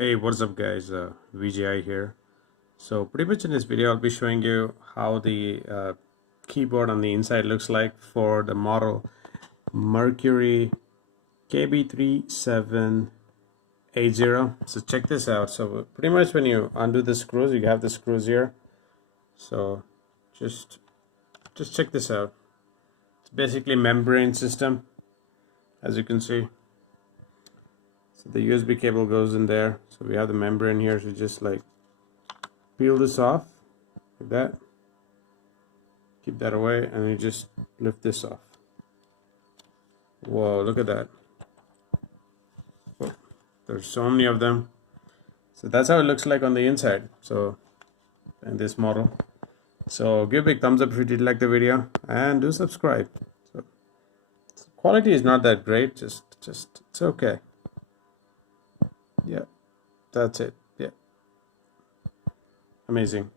Hey, what's up guys, VGI here. So pretty much in this video I'll be showing you how the keyboard on the inside looks like for the model Mercury KB-3780. So check this out. So pretty much when you undo the screws, you have the screws here. So just check this out. It's basically membrane system, as you can see. So the USB cable goes in there. So we have the membrane here. So just like peel this off like that. Keep that away, and you just lift this off. Whoa, look at that. Whoa, there's so many of them. So that's how it looks like on the inside. So in this model. So give a big thumbs up if you did like the video, and do subscribe. So quality is not that great. Just it's okay. Yeah, that's it. Yeah, amazing.